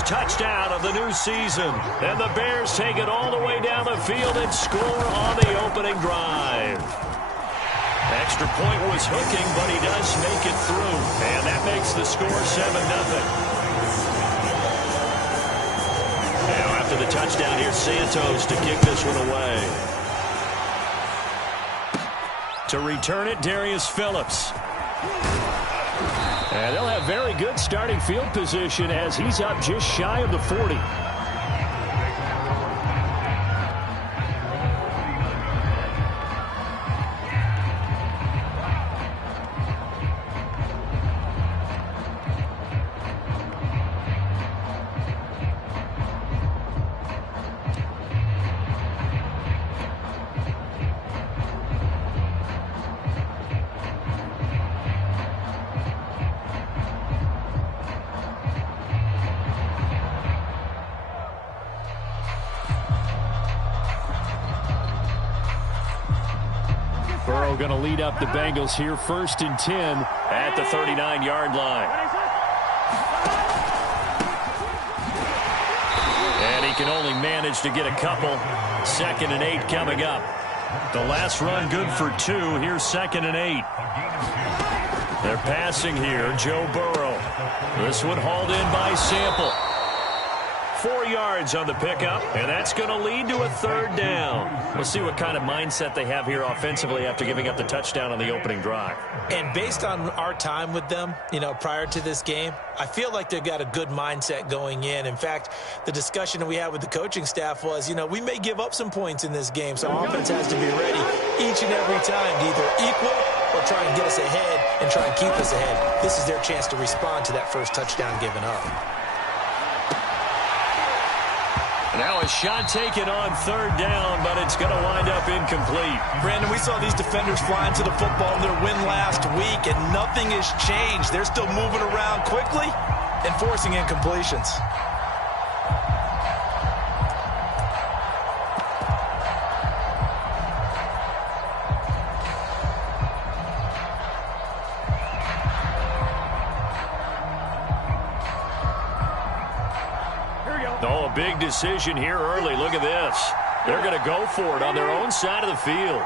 first touchdown of the new season. And the Bears take it all the way down the field and score on the opening drive. Extra point was hooking, but he does make it through. And that makes the score 7-0. Now after the touchdown, here's Santos to kick this one away. To return it, Darius Phillips. And they'll have very good starting field position as he's up just shy of the 40. Burrow going to lead up the Bengals here, 1st and 10 at the 39-yard line. And he can only manage to get a couple. 2nd and 8 coming up. The last run good for 2. Here's 2nd and 8. They're passing here, Joe Burrow. This one hauled in by Sample. 4 yards on the pickup, and that's going to lead to a 3rd down. We'll see what kind of mindset they have here offensively after giving up the touchdown on the opening drive. And based on our time with them, prior to this game, I feel like they've got a good mindset going in. In fact, the discussion that we had with the coaching staff was, we may give up some points in this game, so our offense has to be ready each and every time to either equal or try and get us ahead and try and keep us ahead. This is their chance to respond to that first touchdown given up. Now a shot taken on 3rd down, but it's going to wind up incomplete. Brandon, we saw these defenders flying to the football in their win last week, and nothing has changed. They're still moving around quickly and forcing incompletions. Oh, a big decision here early. Look at this. They're going to go for it on their own side of the field.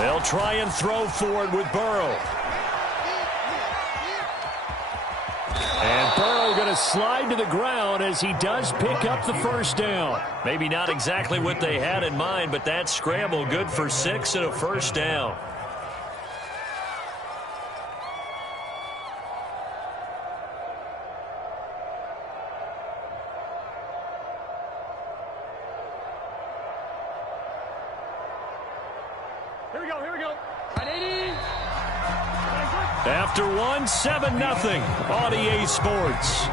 They'll try and throw for it with Burrow. And Burrow going to slide to the ground as he does pick up the 1st down. Maybe not exactly what they had in mind, but that scramble good for 6 and a 1st down. After 7-0 on EA Sports.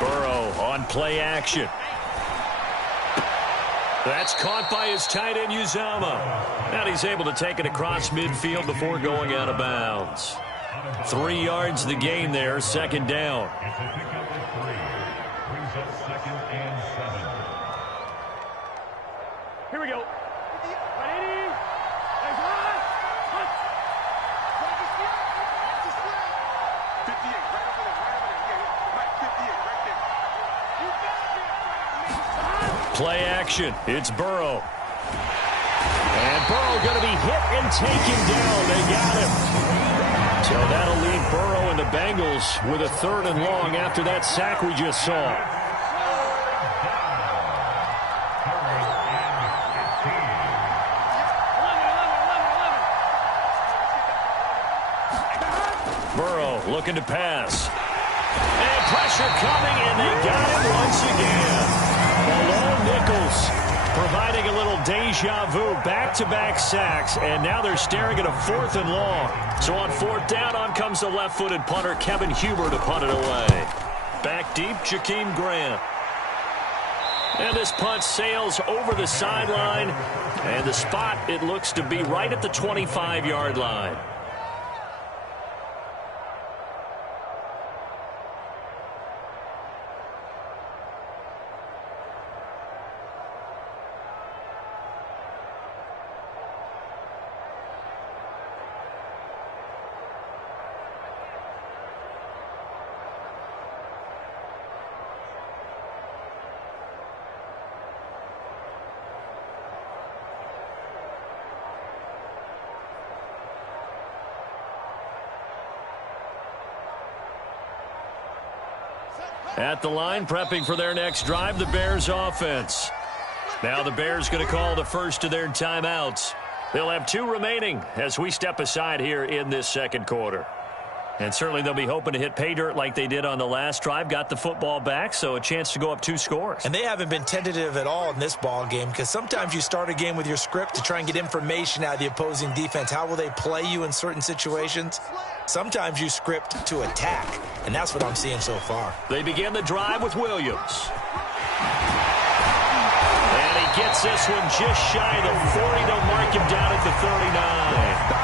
Burrow on play action. That's caught by his tight end, Uzama. And he's able to take it across midfield before going out of bounds. 3 yards the gain there, 2nd down. Here we go. Play action. It's Burrow. And Burrow going to be hit and taken down. They got him. So that'll leave Burrow and the Bengals with a 3rd and long after that sack we just saw. Burrow looking to pass. And pressure coming, and they got him once again. Malone Nichols provides getting a little deja vu, back-to-back sacks, and now they're staring at a 4th and long. So on 4th down, on comes the left-footed punter, Kevin Huber, to punt it away. Back deep, Jakeem Grant. And this punt sails over the sideline, and the spot, it looks to be right at the 25-yard line. At the line, prepping for their next drive, the Bears offense. Now the Bears going to call the first of their timeouts. They'll have 2 remaining as we step aside here in this second quarter. And certainly they'll be hoping to hit pay dirt like they did on the last drive. Got the football back, so a chance to go up 2 scores. And they haven't been tentative at all in this ball game, because sometimes you start a game with your script to try and get information out of the opposing defense. How will they play you in certain situations? Sometimes you script to attack, and that's what I'm seeing so far. They begin the drive with Williams. And he gets this one just shy of the 40. They'll mark him down at the 39.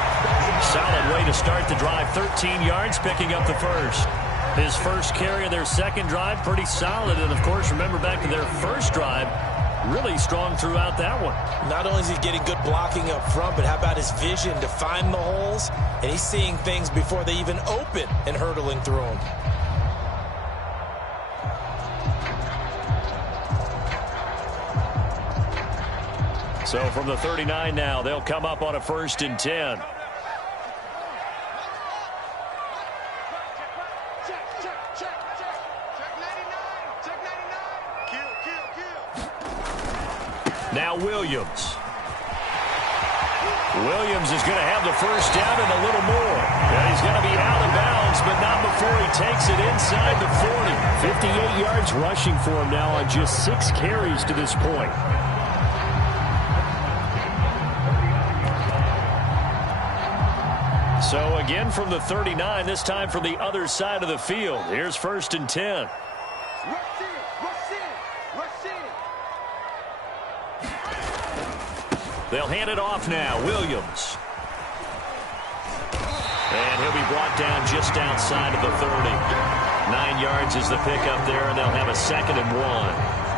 Solid way to start the drive. 13 yards, picking up the first. His first carry of their second drive, pretty solid. And, of course, remember back to their first drive, really strong throughout that one. Not only is he getting good blocking up front, but how about his vision to find the holes? And he's seeing things before they even open and hurtling through them. So from the 39 now, they'll come up on a 1st and 10. Now Williams. Williams is going to have the first down and a little more. And he's going to be out of bounds, but not before he takes it inside the 40. 58 yards rushing for him now on just 6 carries to this point. So again from the 39, this time from the other side of the field. Here's 1st and 10. They'll hand it off now. Williams. And he'll be brought down just outside of the 30. 9 yards is the pickup there, and they'll have a 2nd and 1.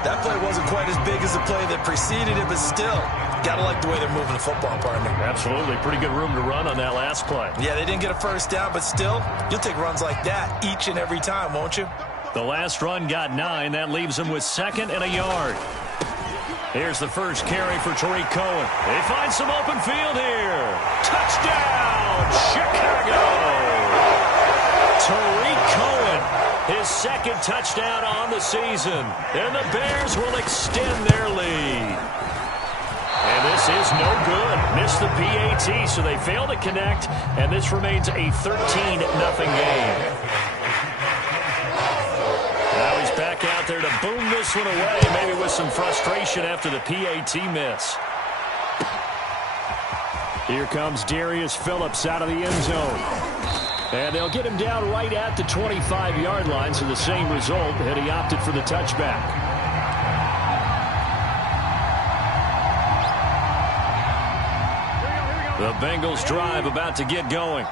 That play wasn't quite as big as the play that preceded it, but still, got to like the way they're moving the football, partner. Absolutely. Pretty good room to run on that last play. Yeah, they didn't get a first down, but still, you'll take runs like that each and every time, won't you? The last run got 9. That leaves them with 2nd and a yard. Here's the first carry for Tariq Cohen. They find some open field here. Touchdown, Chicago! Tariq Cohen, his 2nd touchdown on the season. And the Bears will extend their lead. And this is no good. Missed the PAT, so they fail to connect. And this remains a 13-0 game. Now he's back out there to boom this one away, maybe with some frustration after the PAT miss. Here comes Darius Phillips out of the end zone. And they'll get him down right at the 25-yard line, so the same result, and he opted for the touchback. The Bengals drive about to get going.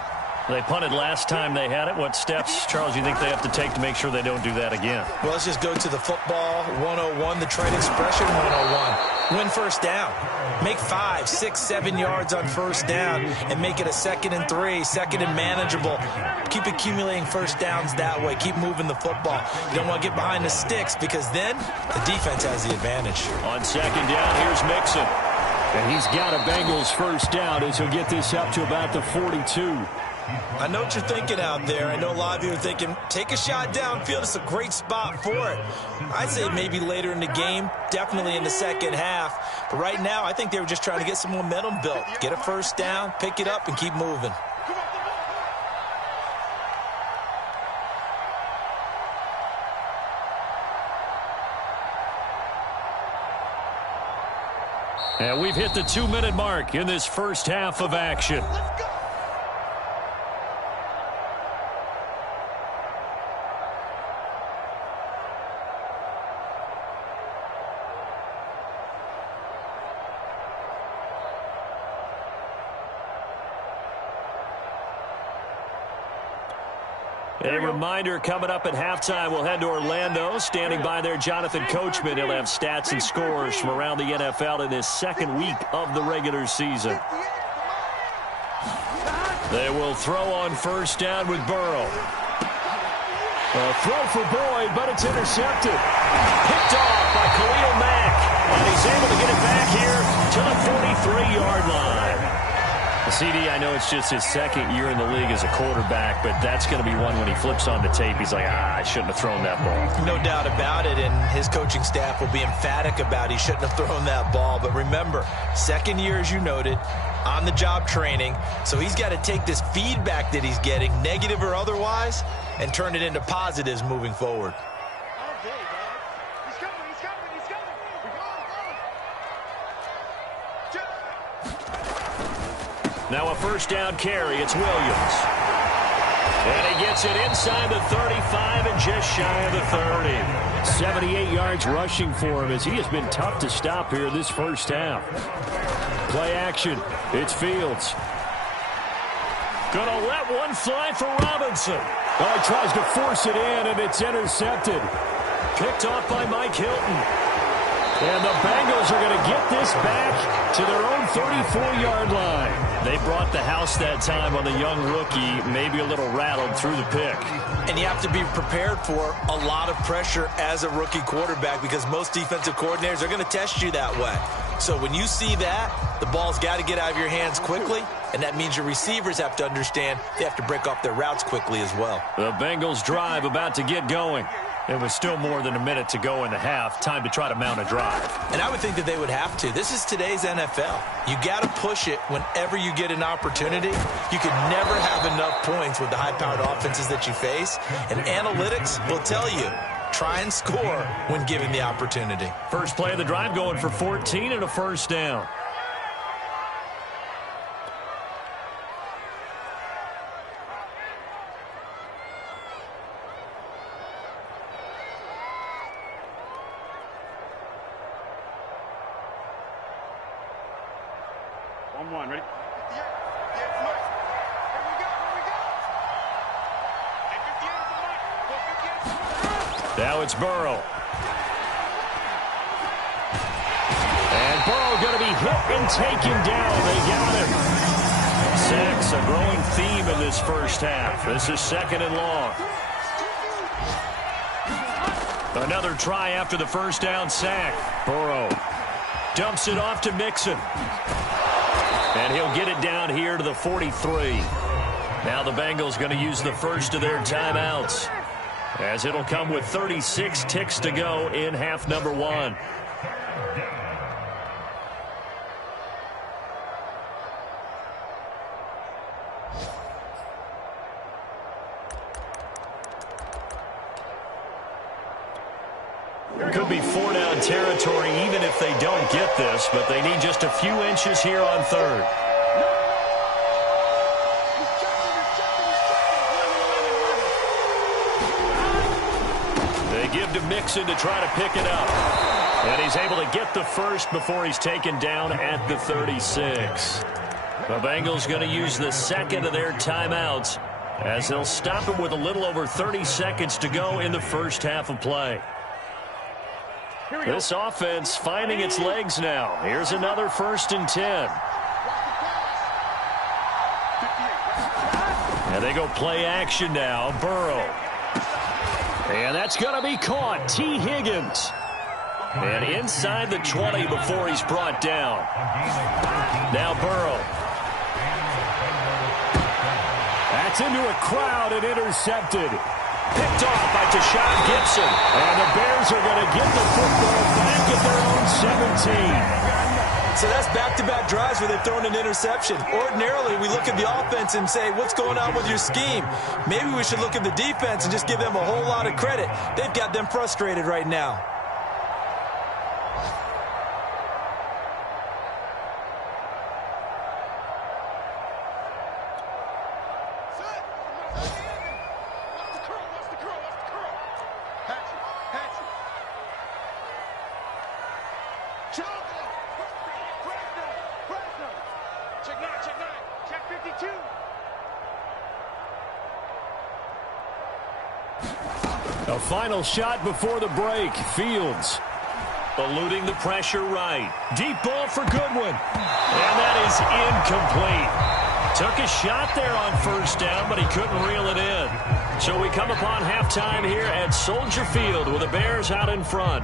They punted last time they had it. What steps, Charles, you think they have to take to make sure they don't do that again? Well, let's just go to the football 101, the trade expression 101. Win first down. Make 5, 6, 7 yards on first down and make it a 2nd and 3, 2nd and manageable. Keep accumulating first downs that way. Keep moving the football. You don't want to get behind the sticks because then the defense has the advantage. On 2nd down, here's Mixon. And he's got a Bengals first down as he'll get this up to about the 42. I know what you're thinking out there. I know a lot of you are thinking, take a shot downfield. It's a great spot for it. I'd say maybe later in the game, definitely in the second half. But right now, I think they were just trying to get some momentum built. Get a first down, pick it up, and keep moving. And we've hit the 2-minute mark in this first half of action. A reminder, coming up at halftime, we'll head to Orlando. Standing by there, Jonathan Coachman. He'll have stats and scores from around the NFL in his second week of the regular season. They will throw on first down with Burrow. A throw for Boyd, but it's intercepted. Picked off by Khalil Mack. And he's able to get it back here to the 43-yard line. CD, I know it's just his second year in the league as a quarterback, but that's going to be one when he flips on the tape. He's like, I shouldn't have thrown that ball. No doubt about it, and his coaching staff will be emphatic about he shouldn't have thrown that ball. But remember, second year, as you noted, on-the-job training, so he's got to take this feedback that he's getting, negative or otherwise, and turn it into positives moving forward. Now a first down carry. It's Williams. And he gets it inside the 35 and just shy of the 30. 78 yards rushing for him as he has been tough to stop here this first half. Play action. It's Fields. Gonna let one fly for Robinson. Oh, he tries to force it in, and it's intercepted. Picked off by Mike Hilton. And the Bengals are going to get this back to their own 34-yard line. They brought the house that time on the young rookie, maybe a little rattled through the pick. And you have to be prepared for a lot of pressure as a rookie quarterback because most defensive coordinators are going to test you that way. So when you see that, the ball's got to get out of your hands quickly, and that means your receivers have to understand they have to break off their routes quickly as well. The Bengals drive about to get going. It was still more than a minute to go in the half. Time to try to mount a drive. And I would think that they would have to. This is today's NFL. You got to push it whenever you get an opportunity. You can never have enough points with the high-powered offenses that you face. And analytics will tell you, try and score when given the opportunity. First play of the drive going for 14 and a first down. One, ready? Now it's Burrow. And Burrow going to be hit and taken down. They got him. Sacks, a growing theme in this first half. This is second and long. Another try after the first down sack. Burrow dumps it off to Mixon. And he'll get it down here to the 43. Now the Bengals going to use the first of their timeouts, as it'll come with 36 ticks to go in half number one. Could be four-down territory even if they don't get this, but they need just a few inches here on third. They give to Mixon to try to pick it up. And he's able to get the first before he's taken down at the 36. The Bengals going to use the second of their timeouts, as they'll stop him with a little over 30 seconds to go in the first half of play. This offense finding its legs now. Here's another 1st and 10. And they go play action now. Burrow. And that's going to be caught. T. Higgins. And inside the 20 before he's brought down. Now Burrow. That's into a crowd and intercepted. Picked off by Deshaun Gibson. And the Bears are going to get the football back at their own 17. So that's back-to-back drives where they've thrown an interception. Ordinarily, we look at the offense and say, what's going on with your scheme? Maybe we should look at the defense and just give them a whole lot of credit. They've got them frustrated right now. Check 52. A final shot before the break. Fields eluding the pressure right. Deep ball for Goodwin. And that is incomplete. Took a shot there on first down, but he couldn't reel it in. So we come upon halftime here at Soldier Field with the Bears out in front.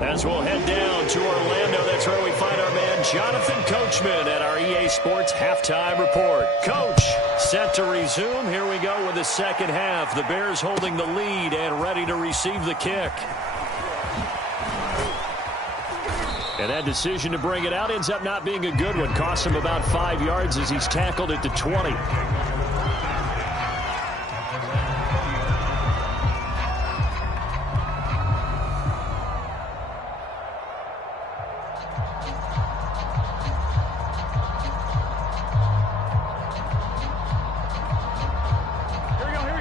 As we'll head down to Orlando, that's where we find our man Jonathan Coachman at our EA Sports Halftime Report. Coach, set to resume. Here we go with the second half. The Bears holding the lead and ready to receive the kick. And that decision to bring it out ends up not being a good one. Costs him about 5 yards as he's tackled at the 20.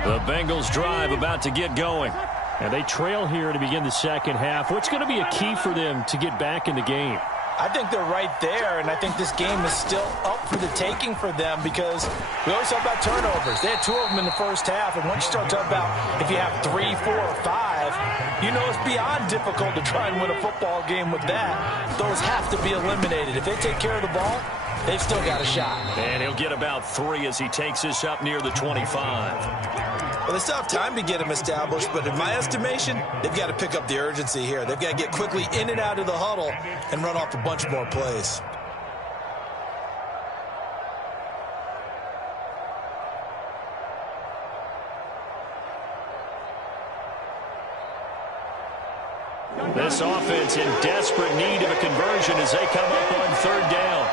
The Bengals drive about to get going. And they trail here to begin the second half. What's going to be a key for them to get back in the game? I think they're right there, and I think this game is still up for the taking for them because we always talk about turnovers. They had 2 of them in the first half, and once you start talking about if you have 3, 4, or 5, you know it's beyond difficult to try and win a football game with that. Those have to be eliminated. If they take care of the ball, they've still got a shot. And he'll get about 3 as he takes this up near the 25. Well, they still have time to get him established, but in my estimation, they've got to pick up the urgency here. They've got to get quickly in and out of the huddle and run off a bunch more plays. This offense in desperate need of a conversion as they come up on third down.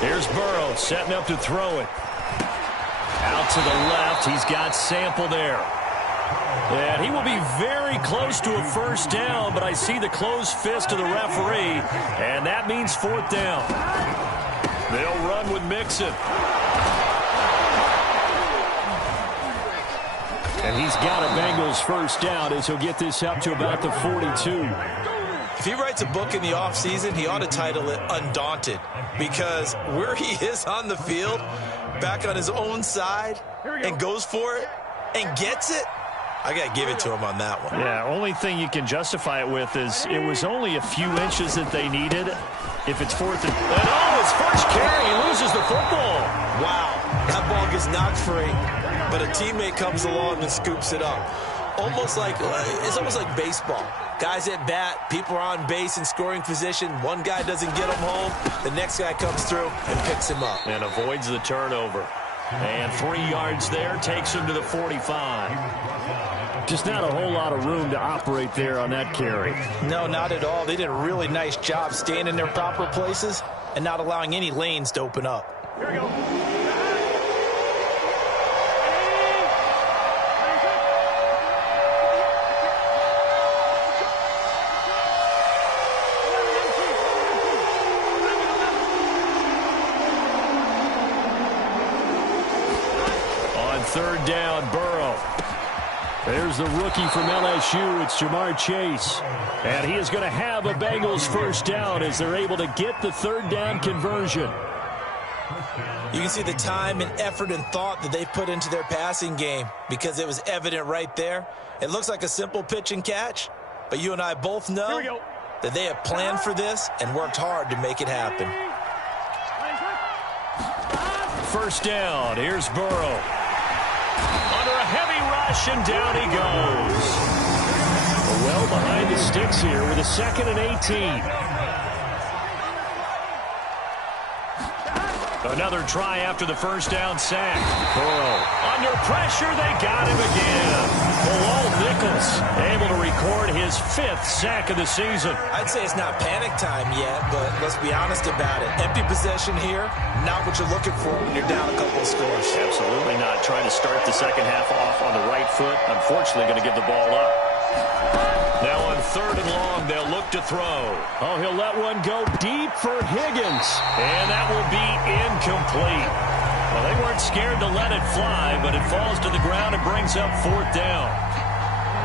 Here's Burrow setting up to throw it. Out to the left. He's got Sample there. And he will be very close to a first down, but I see the closed fist of the referee, and that means fourth down. They'll run with Mixon. And he's got a Bengals first down as he'll get this up to about the 42. If he writes a book in the offseason, he ought to title it Undaunted, because where he is on the field, back on his own side, and goes for it and gets it, I got to give it to him on that one. Yeah, only thing you can justify it with is it was only a few inches that they needed. If it's fourth and his first carry, he loses the football. Wow, that ball gets knocked free, but a teammate comes along and scoops it up. It's almost like baseball. Guys at bat, people are on base in scoring position. One guy doesn't get him home. The next guy comes through and picks him up. And avoids the turnover. And 3 yards there takes him to the 45. Just not a whole lot of room to operate there on that carry. No, not at all. They did a really nice job staying in their proper places and not allowing any lanes to open up. Here we go. Third down, Burrow. There's the rookie from LSU. It's Jamar Chase. And he is going to have a Bengals first down as they're able to get the third down conversion. You can see the time and effort and thought that they put into their passing game because it was evident right there. It looks like a simple pitch and catch, but you and I both know that they have planned for this and worked hard to make it happen. First down. Here's Burrow. Under a heavy rush, and down he goes. Well behind the sticks here with a 2nd and 18. Another try after the first down sack. Burrow under pressure. They got him again. Bilal Nichols able to record his 5th sack of the season. I'd say it's not panic time yet, but let's be honest about it. Empty possession here, not what you're looking for when you're down a couple of scores. Absolutely not. Trying to start the second half off on the right foot. Unfortunately, going to give the ball up. Now on 3rd and long, they'll look to throw. Oh, he'll let one go deep for Higgins. And that will be incomplete. Well, they weren't scared to let it fly, but it falls to the ground and brings up 4th down.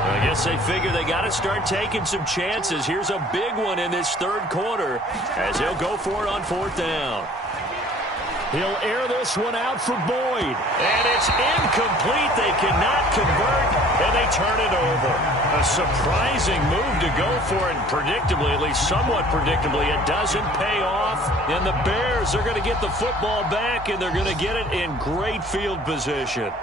I guess they figure they got to start taking some chances. Here's a big one in this 3rd quarter as he'll go for it on 4th down. He'll air this one out for Boyd. And it's incomplete. They cannot convert, and they turn it over. A surprising move to go for it, and predictably, at least somewhat predictably, it doesn't pay off. And the Bears are going to get the football back, and they're going to get it in great field position.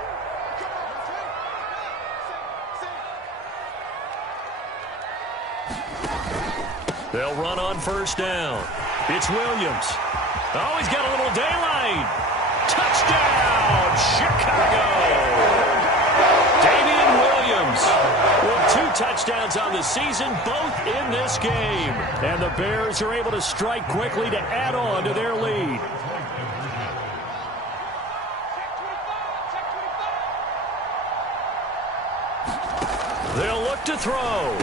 They'll run on 1st down. It's Williams. Oh, he's got a little daylight. Touchdown, Chicago. Damian Williams with 2 touchdowns on the season, both in this game. And the Bears are able to strike quickly to add on to their lead. They'll look to throw.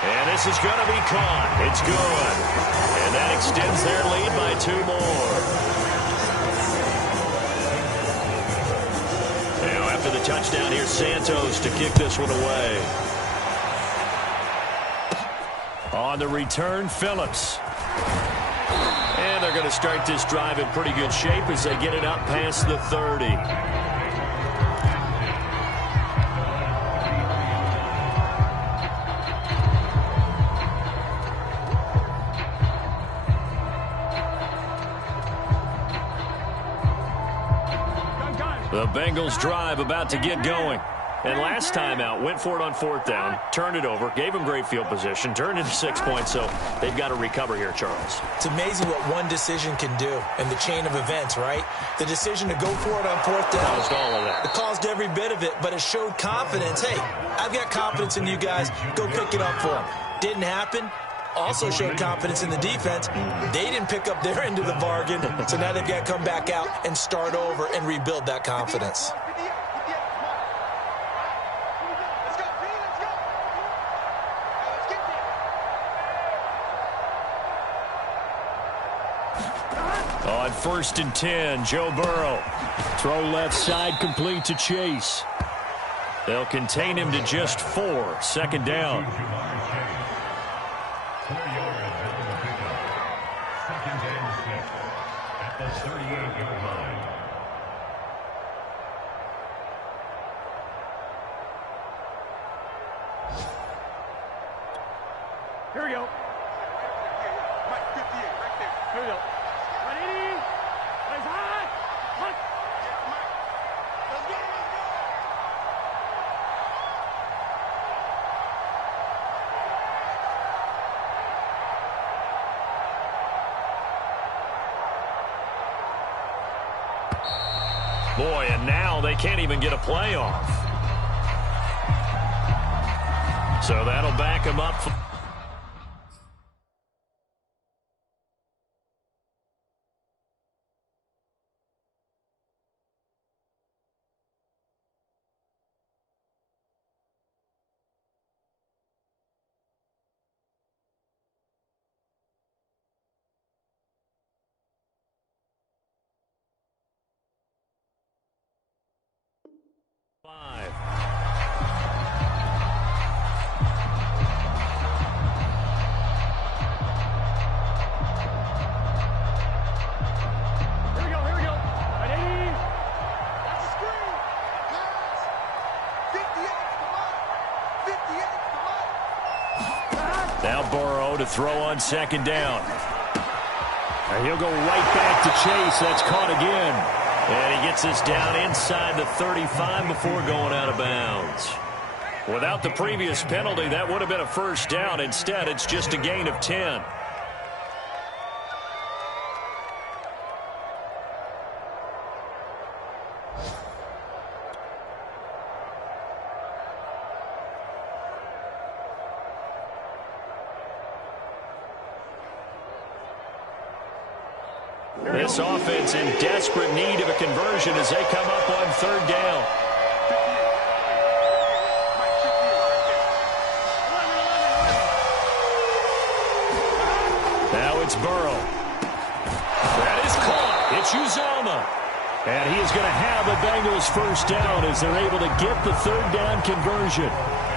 And this is going to be caught. It's good. And that extends their lead by 2 more. Now, after the touchdown, here's Santos to kick this one away. On the return, Phillips. And they're going to start this drive in pretty good shape as they get it up past the 30. The Bengals drive about to get going. And last time out, went for it on 4th down, turned it over, gave them great field position, turned into 6 points, so they've got to recover here, Charles. It's amazing what one decision can do in the chain of events, right? The decision to go for it on 4th down. Caused all of that. It caused every bit of it, but it showed confidence. Hey, I've got confidence in you guys. Go pick it up for them. Didn't happen. Also showed confidence in the defense. They didn't pick up their end of the bargain, so now they've got to come back out and start over and rebuild that confidence. On 1st and 10, Joe Burrow. Throw left side complete to Chase. They'll contain him to just 4. 2nd down. Here we go. Right, 58, right there. Here we go. 180. Plays high. Hunt. Let's go, let's go. Boy, and now they can't even get a play off. So that'll back him up. Now Burrow to throw on 2nd down. And he'll go right back to Chase. That's caught again. And he gets this down inside the 35 before going out of bounds. Without the previous penalty, that would have been a 1st down. Instead, it's just a gain of 10. This offense in desperate need of a conversion as they come up on 3rd down. Now it's Burrow. That is caught. It's Uzomah. And he is going to have a Bengals first down as they're able to get the third down conversion.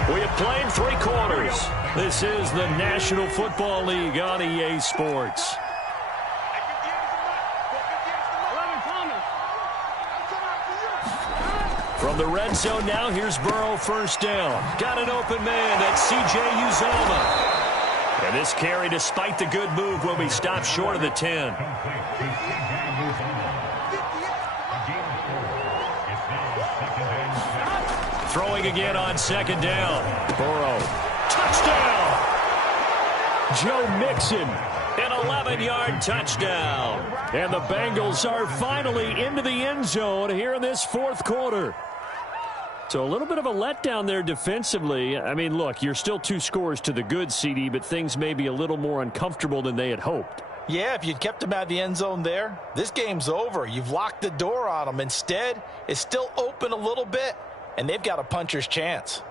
We have played 3 quarters. This is the National Football League on EA Sports. From the red zone now, here's Burrow first down. Got an open man. That's C.J. Uzomah. And this carry, despite the good move, will be stopped short of the 10. Throwing again on second down. Burrow. Touchdown! Joe Mixon. An 11-yard touchdown. And the Bengals are finally into the end zone here in this fourth quarter. So a little bit of a letdown there defensively. I mean, look, you're still 2 scores to the good, CD, but things may be a little more uncomfortable than they had hoped. Yeah, if you'd kept them out of the end zone there, this game's over. You've locked the door on them. Instead, it's still open a little bit, and they've got a puncher's chance.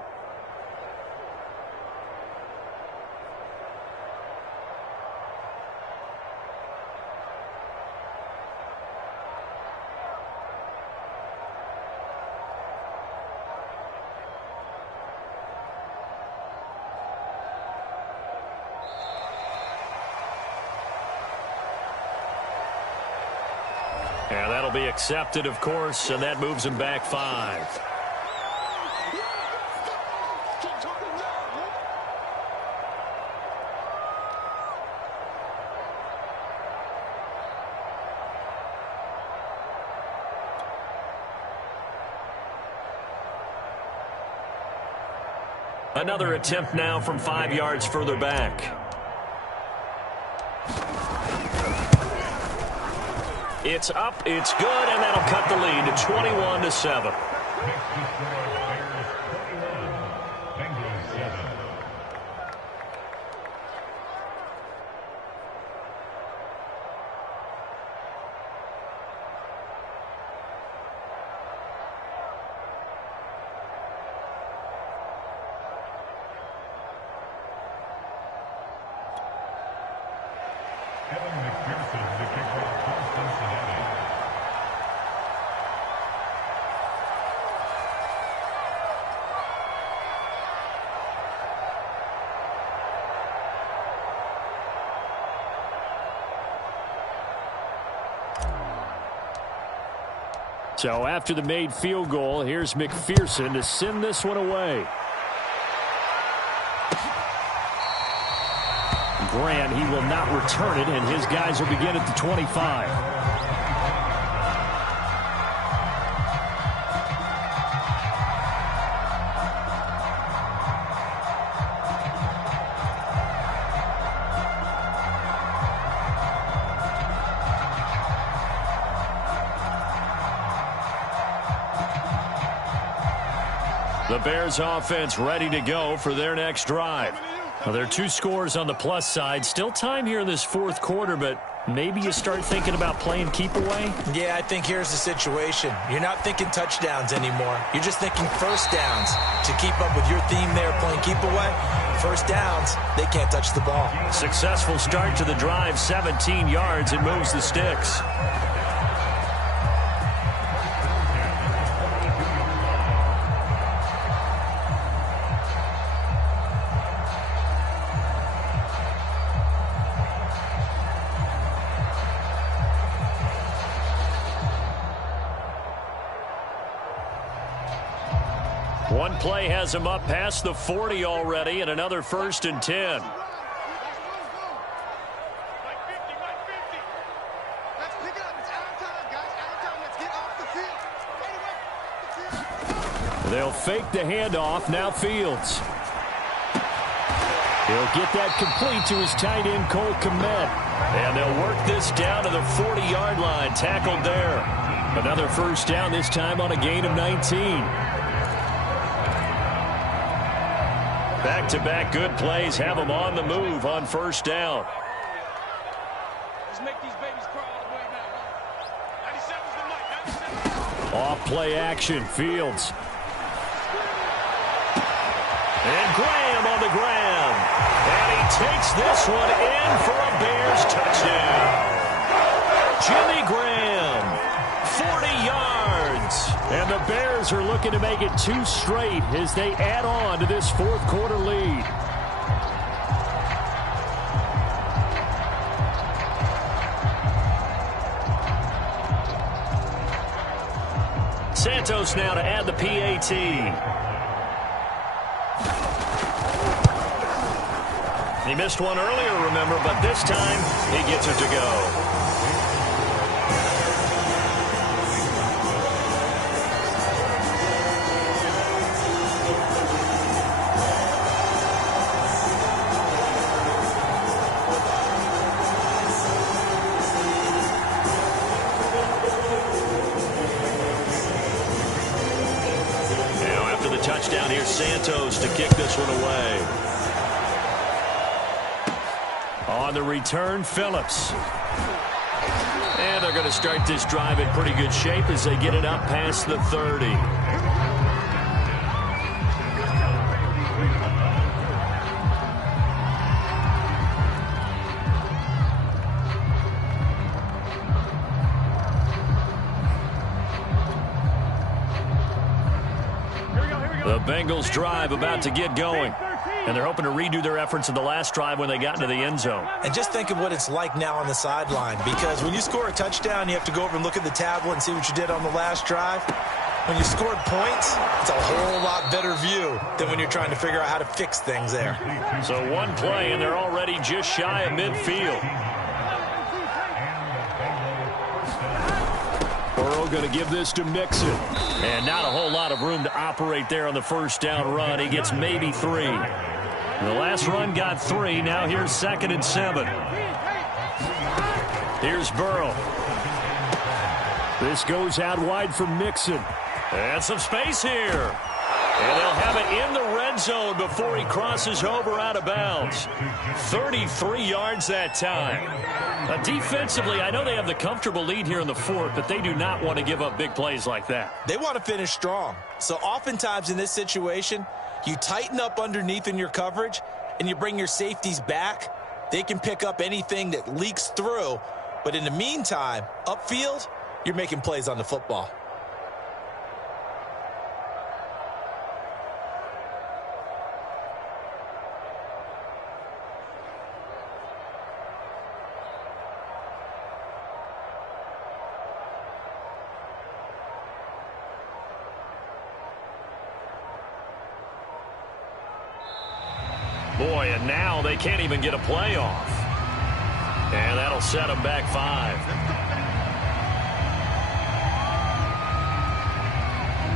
And that'll be accepted, of course, and that moves him back 5. Another attempt now from 5 yards further back. It's up, it's good, and that'll cut the lead to 21-7. So after the made field goal, here's McPherson to send this one away. Grant, he will not return it, and his guys will begin at the 25. The Bears offense ready to go for their next drive. Well, there are 2 scores on the plus side. Still time here in this fourth quarter, but maybe you start thinking about playing keep away? Yeah, I think here's the situation. You're not thinking touchdowns anymore. You're just thinking first downs. To keep up with your theme there, playing keep away, first downs, they can't touch the ball. Successful start to the drive, 17 yards, and moves the sticks. One play has him up past the 40 already, and another 1st and 10. They'll fake the handoff. Now Fields. He'll get that complete to his tight end, Cole Kmet. And they'll work this down to the 40-yard line. Tackled there. Another first down, this time on a gain of 19. Back-to-back good plays have them on the move on first down. Let's make these babies crawl all the way now. 97's the mic. 97. Off play action. Fields. And Graham on the ground. And he takes this one in for a Bears touchdown. Jimmy Graham, 40 yards. And the Bears are looking to make it 2 straight as they add on to this fourth quarter lead. Santos now to add the PAT. He missed one earlier, remember, but this time he gets it to go. Touchdown here, Santos to kick this one away. On the return, Phillips. And they're going to start this drive in pretty good shape as they get it up past the 30. The Bengals drive about to get going. And they're hoping to redo their efforts in the last drive when they got into the end zone. And just think of what it's like now on the sideline, because when you score a touchdown, you have to go over and look at the tablet and see what you did on the last drive. When you scored points, it's a whole lot better view than when you're trying to figure out how to fix things there. So one play, and they're already just shy of midfield. Burrow going to give this to Mixon. And not a whole lot of room to operate there on the first down run. He gets maybe 3. The last run got 3. Now here's 2nd and 7. Here's Burrow. This goes out wide for Mixon. And some space here. And they'll have it in the red zone before he crosses over out of bounds. 33 yards that time. Defensively, I know they have the comfortable lead here in the fourth, but they do not want to give up big plays like that. They want to finish strong. So oftentimes in this situation, you tighten up underneath in your coverage and you bring your safeties back. They can pick up anything that leaks through. But in the meantime, upfield, you're making plays on the football. Boy, and now they can't even get a play off. And that'll set them back 5.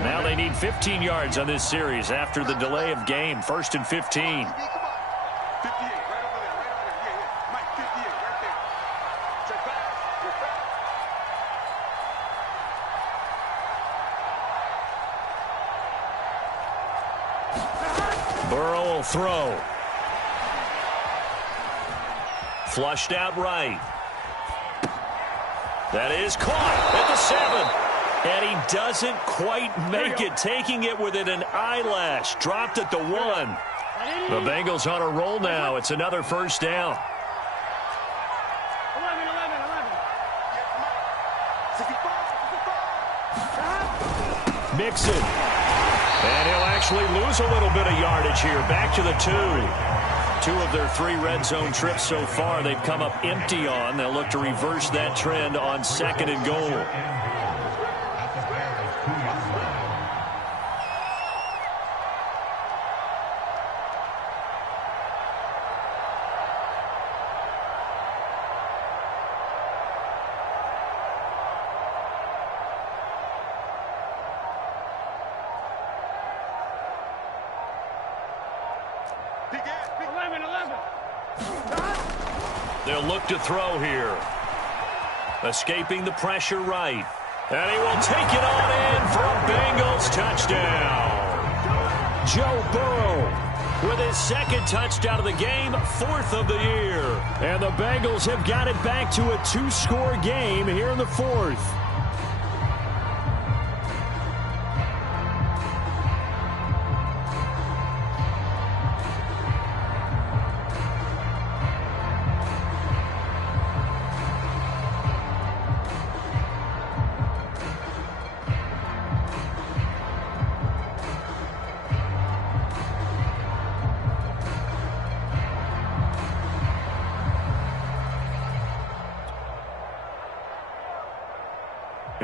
Now they need 15 yards on this series after the delay of game. 1st and 15. Burrow will throw. Flushed out right. That is caught at the 7. And he doesn't quite make it, taking it within an eyelash. Dropped at the 1. The Bengals on a roll now. It's another first down. 11. Mixon. And he'll actually lose a little bit of yardage here. Back to the 2. 2 of their 3 red zone trips so far they've come up empty on. They'll look to reverse that trend on 2nd and goal. They'll look to throw here. Escaping the pressure right. And he will take it on in for a Bengals touchdown. Joe Burrow with his 2nd touchdown of the game, 4th of the year. And the Bengals have got it back to a 2-score game here in the 4th.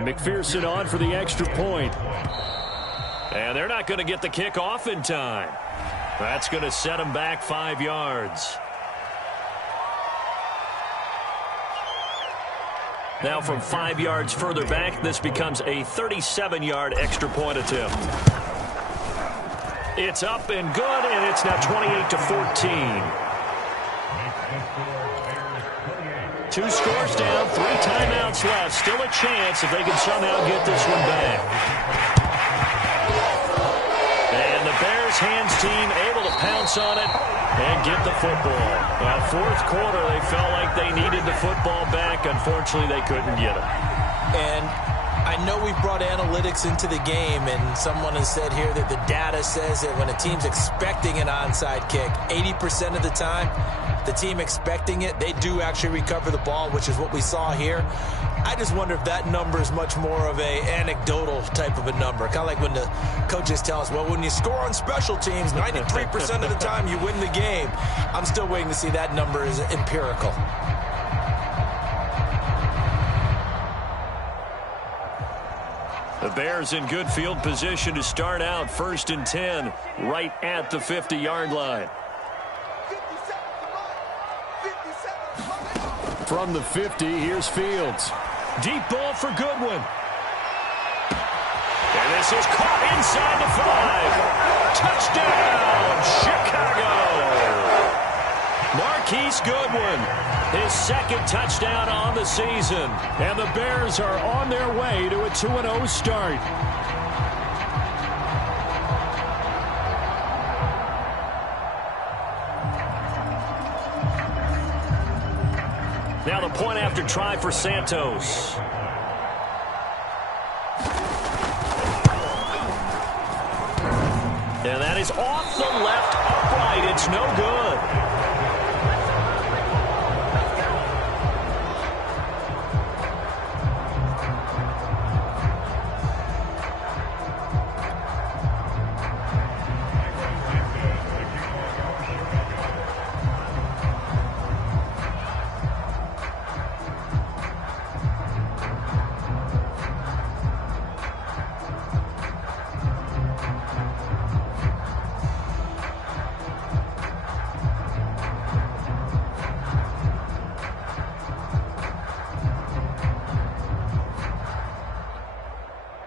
And McPherson on for the extra point. And they're not going to get the kick off in time. That's going to set them back 5 yards. Now from 5 yards further back, this becomes a 37-yard extra point attempt. It's up and good, and it's now 28-14. 2 scores down, 3 timeouts left. Still a chance if they can somehow get this one back. And the Bears hands team able to pounce on it and get the football. Well, fourth quarter, they felt like they needed the football back. Unfortunately, they couldn't get it. And I know we brought analytics into the game, and someone has said here that the data says that when a team's expecting an onside kick, 80% of the time, the team expecting it, they do actually recover the ball, which is what we saw here. I just wonder if that number is much more of a anecdotal type of a number. Kind of like when the coaches tell us, well, when you score on special teams, 93% of the time you win the game. I'm still waiting to see that number is empirical. The Bears in good field position to start out 1st and 10 right at the 50-yard line. From the 50, here's Fields. Deep ball for Goodwin. And this is caught inside the 5. Touchdown, Chicago! Marquise Goodwin, his 2nd touchdown on the season. And the Bears are on their way to a 2-0 start. Now the point after try for Santos. And that is off the left upright. It's no good.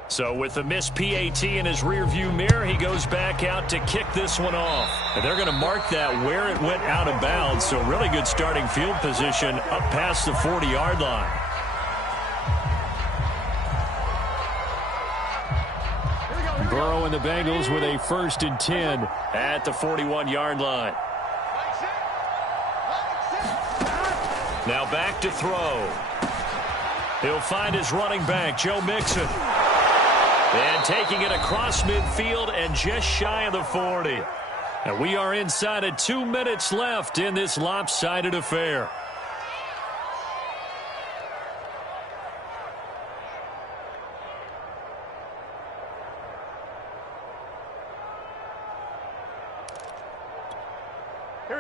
So with the missed PAT in his rearview mirror, he goes back out to kick this one off. And they're going to mark that where it went out of bounds. So really good starting field position up past the 40-yard line. Burrow and the Bengals with a 1st and 10 at the 41-yard line. Now back to throw. He'll find his running back, Joe Mixon. And taking it across midfield and just shy of the 40. And we are inside of 2 minutes left in this lopsided affair.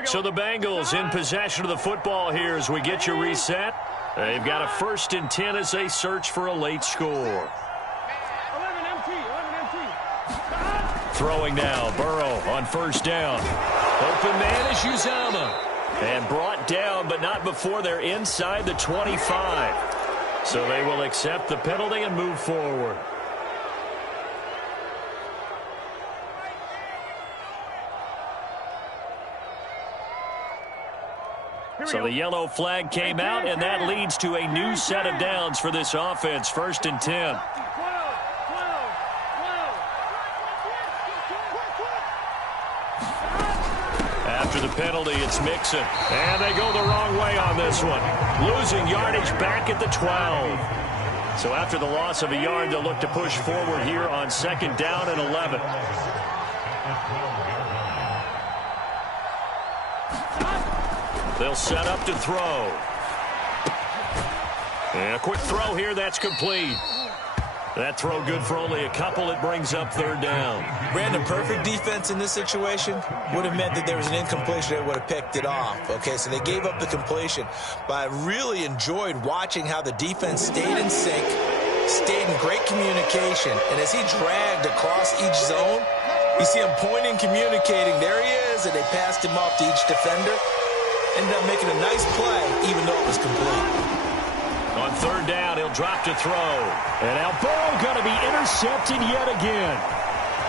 So the Bengals in possession of the football here as we get you reset. They've got a 1st and 10 as they search for a late score. Throwing now, Burrow on 1st down. Open man is Uzomah. And brought down, but not before they're inside the 25. So they will accept the penalty and move forward. So the yellow flag came out, and that leads to a new set of downs for this offense. 1st and 10. After the penalty, it's Mixon. And they go the wrong way on this one. Losing yardage back at the 12. So after the loss of a yard, they'll look to push forward here on 2nd down and 11. They'll set up to throw. And a quick throw here, that's complete. That throw good for only a couple. It brings up 3rd down. Brandon, perfect defense in this situation would have meant that there was an incompletion. They would have picked it off. Okay, so they gave up the completion. But I really enjoyed watching how the defense stayed in sync, stayed in great communication. And as he dragged across each zone, you see him pointing, communicating. There he is, and they passed him off to each defender. Ended up making a nice play, even though it was complete. On third down, he'll drop to throw. And now Burrow going to be intercepted yet again.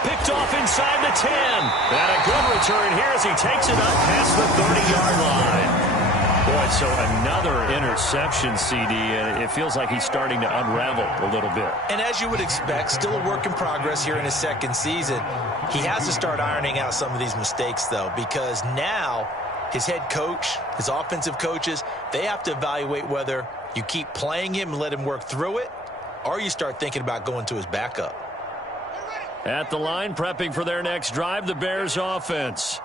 Picked off inside the 10. And a good return here as he takes it up past the 30-yard line. Boy, so another interception, CD, and it feels like he's starting to unravel a little bit. And as you would expect, still a work in progress here in his second season. He has to start ironing out some of these mistakes, though, because now his head coach, his offensive coaches, they have to evaluate whether you keep playing him and let him work through it, or you start thinking about going to his backup. At the line, prepping for their next drive, the Bears offense.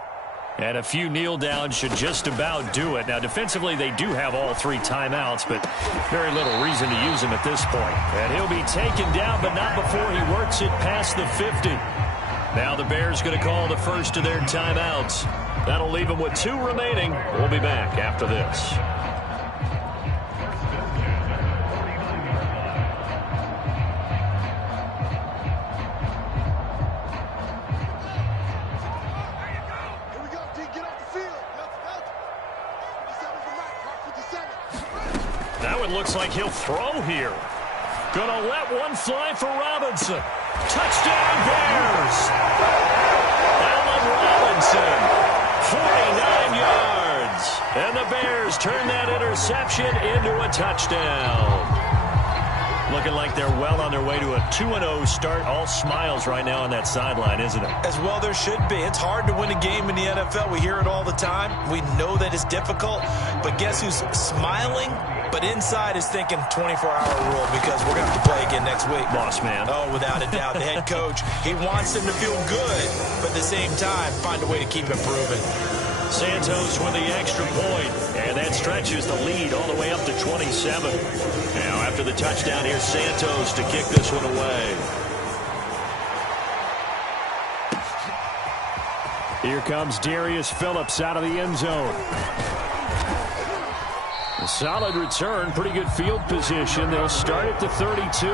And a few kneel downs should just about do it. Now, defensively, they do have all 3 timeouts, but very little reason to use them at this point. And he'll be taken down, but not before he works it past the 50. Now the Bears going to call the first of their timeouts. That'll leave them with 2 remaining. We'll be back after this. Looks like he'll throw here. Gonna let one fly for Robinson. Touchdown Bears! Allen Robinson, 49 yards. And the Bears turn that interception into a touchdown. Looking like they're well on their way to a 2-0 start. All smiles right now on that sideline, isn't it? As well there should be. It's hard to win a game in the NFL. We hear it all the time. We know that it's difficult. But guess who's smiling? But inside is thinking 24-hour rule because we're going to have to play again next week. Boss man. Oh, without a doubt. The head coach, he wants them to feel good, but at the same time, find a way to keep improving. Santos with the extra point, and that stretches the lead all the way up to 27. Now, after the touchdown, here's Santos to kick this one away. Here comes Darius Phillips out of the end zone. A solid return, pretty good field position. They'll start at the 32.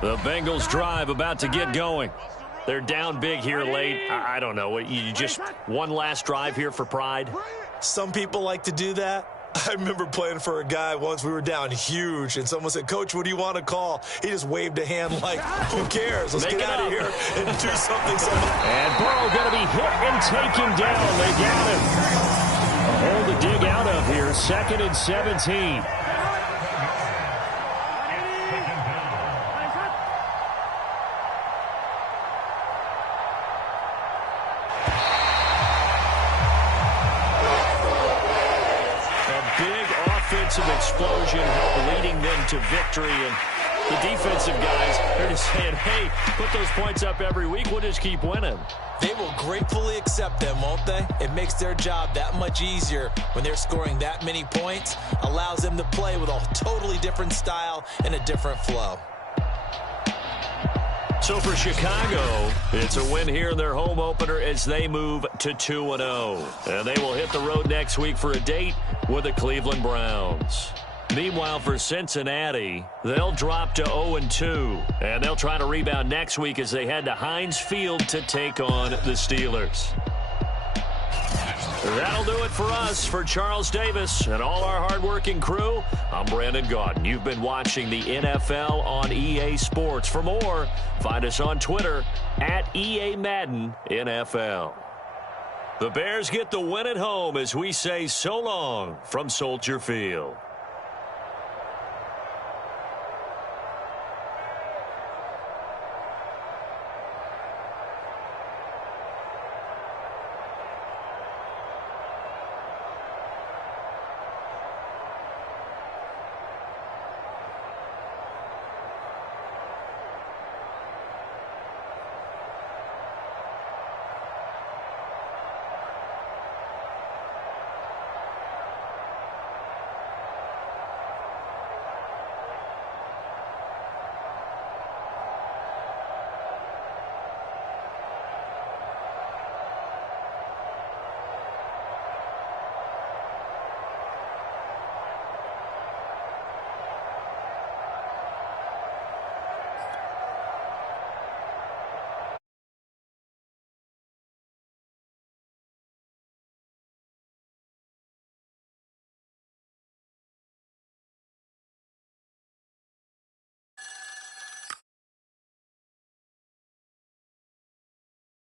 The Bengals drive about to get going. They're down big here late. I don't know. You just one last drive here for pride? Some people like to do that. I remember playing for a guy once. We were down huge, and someone said, "Coach, what do you want to call?" He just waved a hand like, who cares? Let's get out of here and do something. And Burrow going to be hit and taken down. They got him. A hole to dig out of here. 2nd and 17. Explosion help leading them to victory, and the defensive guys, they're just saying, hey, put those points up every week, we'll just keep winning. They will gratefully accept them, won't they? It makes their job that much easier when they're scoring that many points, allows them to play with a totally different style and a different flow. So for Chicago, it's a win here in their home opener as they move to 2-0. And they will hit the road next week for a date with the Cleveland Browns. Meanwhile, for Cincinnati, they'll drop to 0-2. And they'll try to rebound next week as they head to Heinz Field to take on the Steelers. That'll do it for us. For Charles Davis and all our hardworking crew, I'm Brandon Gaudin. You've been watching the NFL on EA Sports. For more, find us on Twitter at EA Madden NFL. The Bears get the win at home as we say so long from Soldier Field.